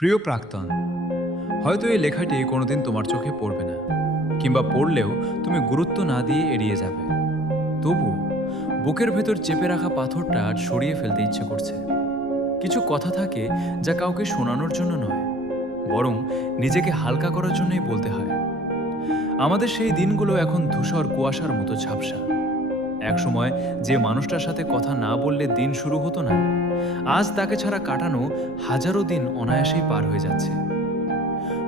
প্রিয় প্রাক্তন, হয়তো এই লেখাটি কোনোদিন তোমার চোখে পড়বে না, কিংবা পড়লেও তুমি গুরুত্ব না দিয়ে এড়িয়ে যাবে। তবু বুকের ভেতর চেপে রাখা পাথরটা আজ সরিয়ে ফেলতে ইচ্ছে করছে। কিছু কথা থাকে যা কাউকে শোনানোর জন্য নয়, বরং নিজেকে হালকা করার জন্যই বলতে হয়। আমাদের সেই দিনগুলো এখন ধূসর কুয়াশার মতো ঝাপসা। একসময় যে মানুষটার সাথে কথা না বললে দিন শুরু হতো না, আজ তাকে ছাড়া কাটানো হাজারো দিন অনায়াসেই পার হয়ে যাচ্ছে।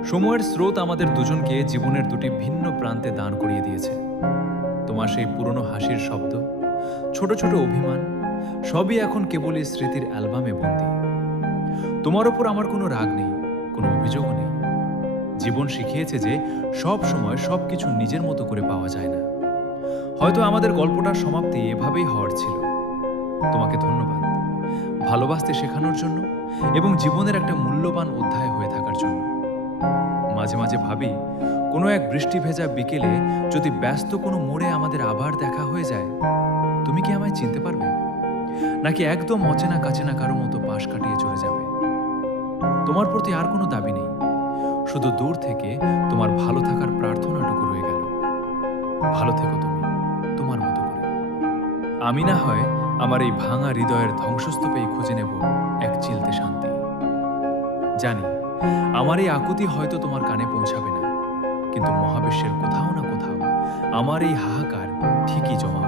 সময়ের স্রোত আমাদের দুজনকে জীবনের দুটি ভিন্ন প্রান্তে দান করিয়ে দিয়েছে। তোমার সেই পুরনো হাসির শব্দ, ছোট ছোট অভিমান, সবই এখন কেবলই স্মৃতির অ্যালবামে বন্দী। তোমার ওপর আমার কোনো রাগ নেই, কোনো অভিযোগও নেই। জীবন শিখিয়েছে যে সব সময় সবকিছু নিজের মতো করে পাওয়া যায় না। হয়তো আমাদের গল্পটার সমাপ্তি এভাবেই হওয়ার ছিল। তোমাকে ধন্যবাদ, ভালোবাসতে শেখানোর জন্য এবং জীবনের একটা মূল্যবান অধ্যায় হয়ে থাকার জন্য। মাঝে মাঝে ভাবি, কোনো এক বৃষ্টি ভেজা বিকেলে যদি ব্যস্ত কোনো মোড়ে আমাদের আবার দেখা হয়ে যায়, তুমি কি আমায় চিনতে পারবে, নাকি একদম অচেনা কাচেনা কারো মতো পাশ কাটিয়ে চলে যাবে? তোমার প্রতি আর কোনো দাবি নেই, শুধু দূর থেকে তোমার ভালো থাকার প্রার্থনাটুকু রয়ে গেল। ভালো থেকো তুমি, তোমার মতো করে। আমি না হয় আমার এই ভাঙা হৃদয়ের ধ্বংসস্তূপেই খুঁজে নেব এক চিলতে শান্তি। জানি আমার এই আকুতি হয়তো তোমার কানে পৌঁছাবে না, কিন্তু মহাবিশ্বের কোথাও না কোথাও আমার এই হাহাকার ঠিকই জমা